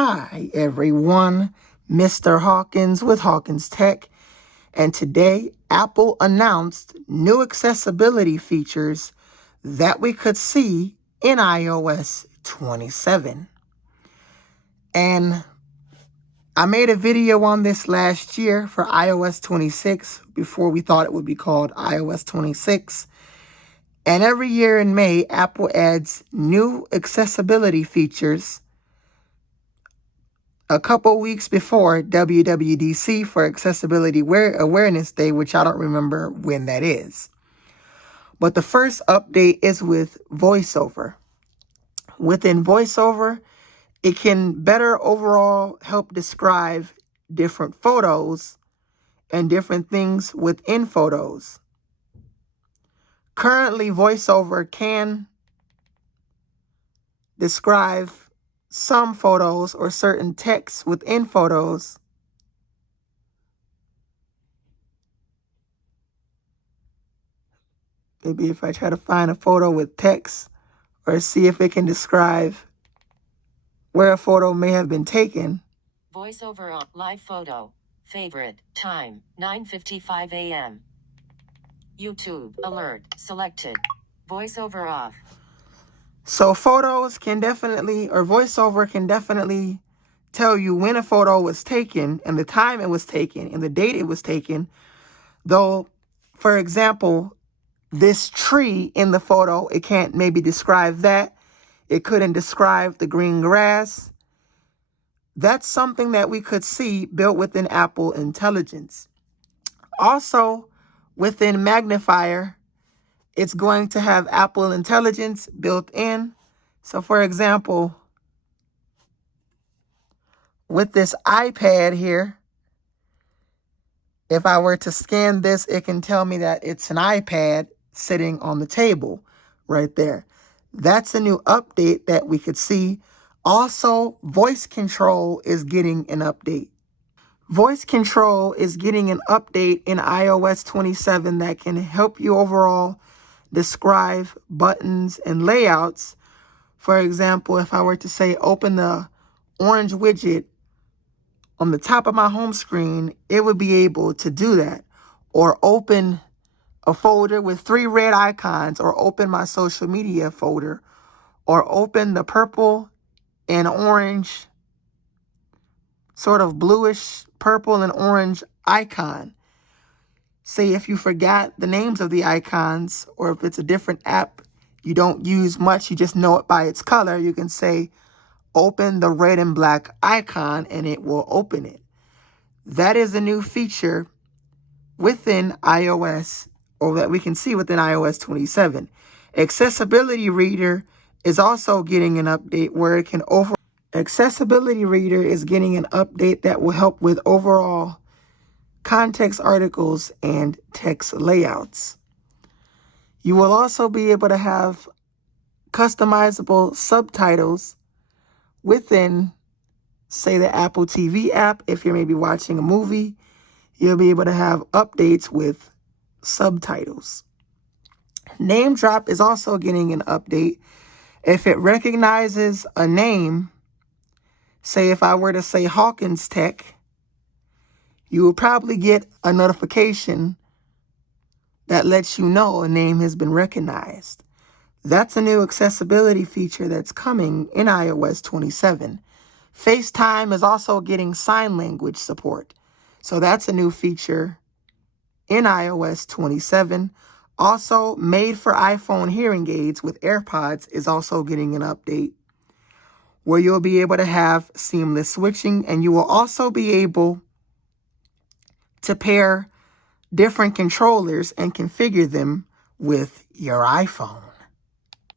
Hi everyone, Mr. Hawkins with Hawkins Tech, and today Apple announced new accessibility features that we could see in iOS 27. And I made a video on this last year for iOS 26 before we thought it would be called iOS 26. And every year in May, Apple adds new accessibility features a couple weeks before WWDC for Accessibility Awareness Day, which I don't remember when that is. But the first update is with VoiceOver. Within VoiceOver, it can better overall help describe different photos and different things within photos. Currently, VoiceOver can describe some photos or certain text within photos maybe if I try to find a photo with text or see if it can describe where a photo may have been taken. VoiceOver on live photo. Favorite time 9:55 a.m. YouTube alert selected. VoiceOver off. So photos can definitely, or VoiceOver can definitely tell you when a photo was taken and the time it was taken and the date it was taken. Though, for example, this tree in the photo, it can't maybe describe that. It couldn't describe the green grass. That's something that we could see built within Apple Intelligence. Also, within Magnifier, it's going to have Apple Intelligence built in. So for example, with this iPad here, if I were to scan this, it can tell me that it's an iPad sitting on the table right there. That's a new update that we could see. Also, voice control is getting an update. Voice control is getting an update in iOS 27 that can help you overall describe buttons and layouts. For example, if I were to say open the orange widget on the top of my home screen, it would be able to do that. Or open a folder with 3 red icons, or open my social media folder, or open the purple and orange, sort of bluish purple and orange icon. Say if you forgot the names of the icons, or if it's a different app you don't use much, you just know it by its color, you can say open the red and black icon and it will open it. That is a new feature within iOS, or that we can see within iOS 27. Accessibility Reader is also getting an update where it can Accessibility Reader is getting an update that will help with overall context articles and text layouts. You will also be able to have customizable subtitles within, say, the Apple TV app. If you're maybe watching a movie, you'll be able to have updates with subtitles. Name Drop is also getting an update. If it recognizes a name, say if I were to say Hawkins Tech, you will probably get a notification that lets you know a name has been recognized. That's a new accessibility feature that's coming in iOS 27. FaceTime is also getting sign language support. So that's a new feature in iOS 27. Also, made for iPhone hearing aids with AirPods is also getting an update where you'll be able to have seamless switching, and you will also be able to pair different controllers and configure them with your iPhone.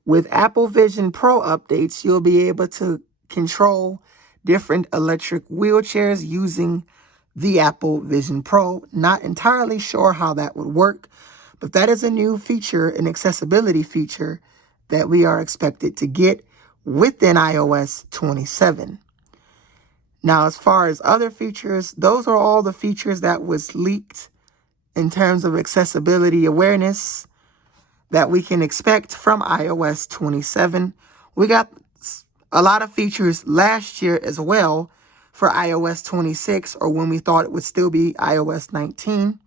With Apple Vision Pro updates, you'll be able to control different electric wheelchairs using the Apple Vision Pro. Not entirely sure how that would work, but that is a new feature, an accessibility feature that we are expected to get within iOS 27. Now, as far as other features, those are all the features that was leaked in terms of accessibility awareness that we can expect from iOS 27. We got a lot of features last year as well for iOS 26, or when we thought it would still be iOS 19.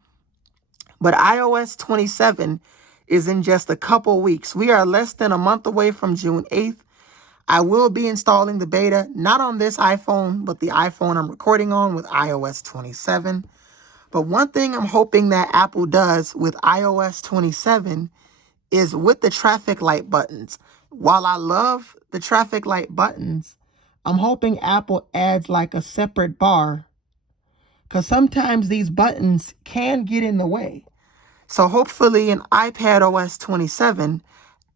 But iOS 27 is in just a couple weeks. We are less than a month away from June 8th. I will be installing the beta, not on this iPhone, but the iPhone I'm recording on with iOS 27. But one thing I'm hoping that Apple does with iOS 27 is with the traffic light buttons. While I love the traffic light buttons, I'm hoping Apple adds like a separate bar, because sometimes these buttons can get in the way. So hopefully in iPad OS 27,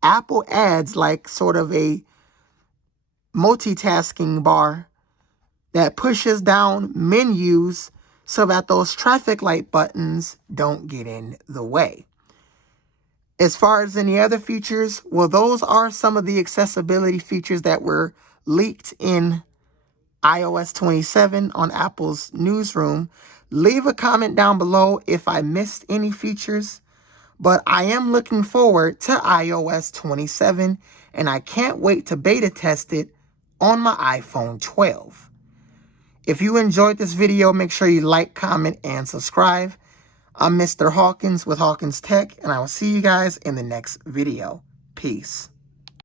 Apple adds like sort of a multitasking bar that pushes down menus so that those traffic light buttons don't get in the way. As far as any other features, well, those are some of the accessibility features that were leaked in iOS 27 on Apple's newsroom. Leave a comment down below if I missed any features, but I am looking forward to iOS 27, and I can't wait to beta test it on my iPhone 12. If you enjoyed this video, make sure you like, comment, and subscribe. I'm Mr. Hawkins with Hawkins Tech, and I will see you guys in the next video. Peace.